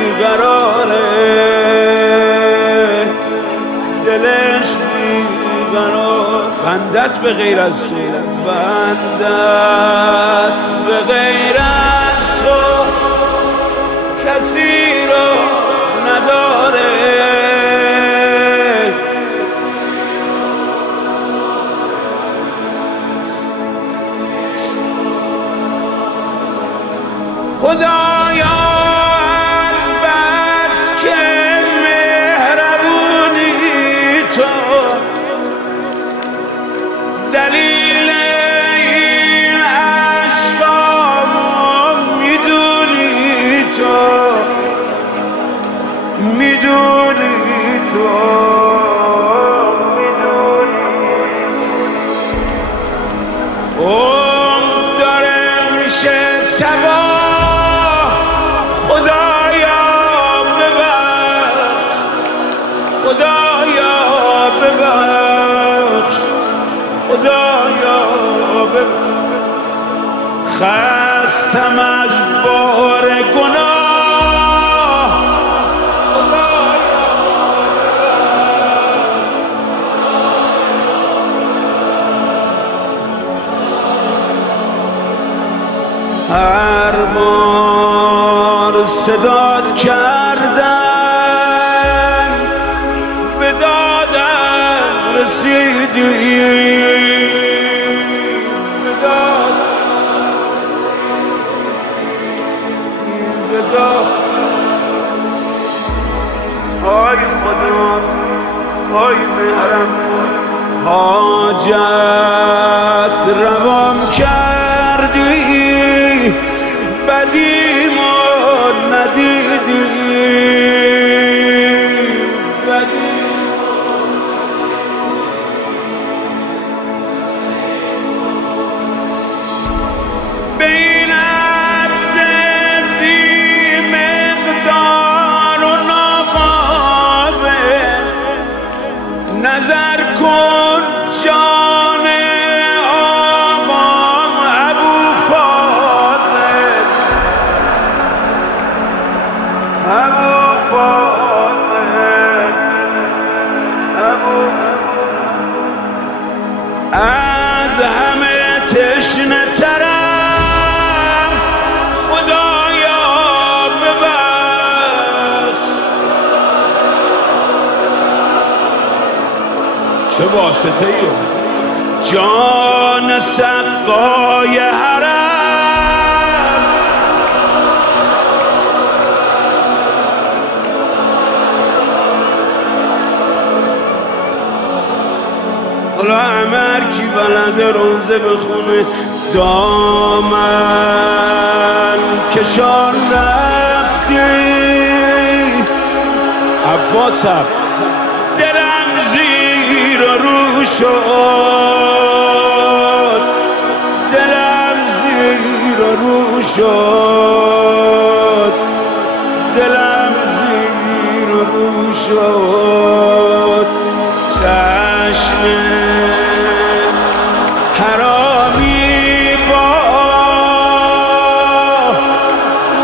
بیقراره، دلش بیقرار. بندت به غیر از تو، بندت به غیر از تو کسی رو نداره. خدایا از بس که مهربونی تو، دلیل این عشقامو میدونی تو، میدونی تو، میدونی. داره میشه تباه، خدایا ببخش، خدایا ببخش، خدایا ببخش. خستم از بار گناه، خدایا ببخش. هر بار صدات کردن به دادم رسیدی، به دادم. آی خدا، آی مهرم، حاجت روام کردی، بدیمو ندیدی، به این عبد بی مقدار و ناقابل نظر کن جان آقام ابو فاضل، ابو فاضل، ابو. از همه تشنه ترم، خدایا ببخش. چه واسطه ای جان سقای حرم، حالا عمر کی بلد روزه بخونه، دامن کشان رفتی عباسم، دلم زیر رو شد، دلم زیر رو شد، دلم زیر رو شد. چشم حرامی با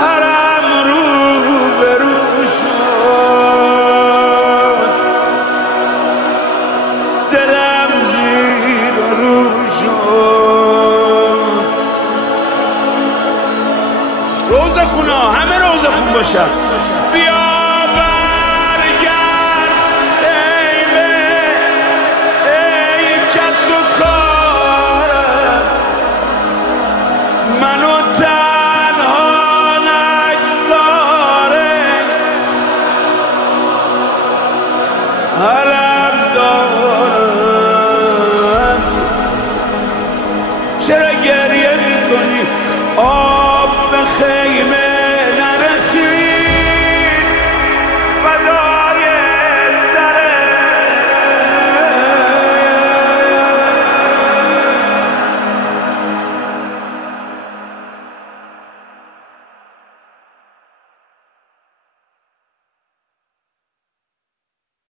حرم رو برو شد، دلم زیر رو شد. روزه خونا همه روزه خون باشن.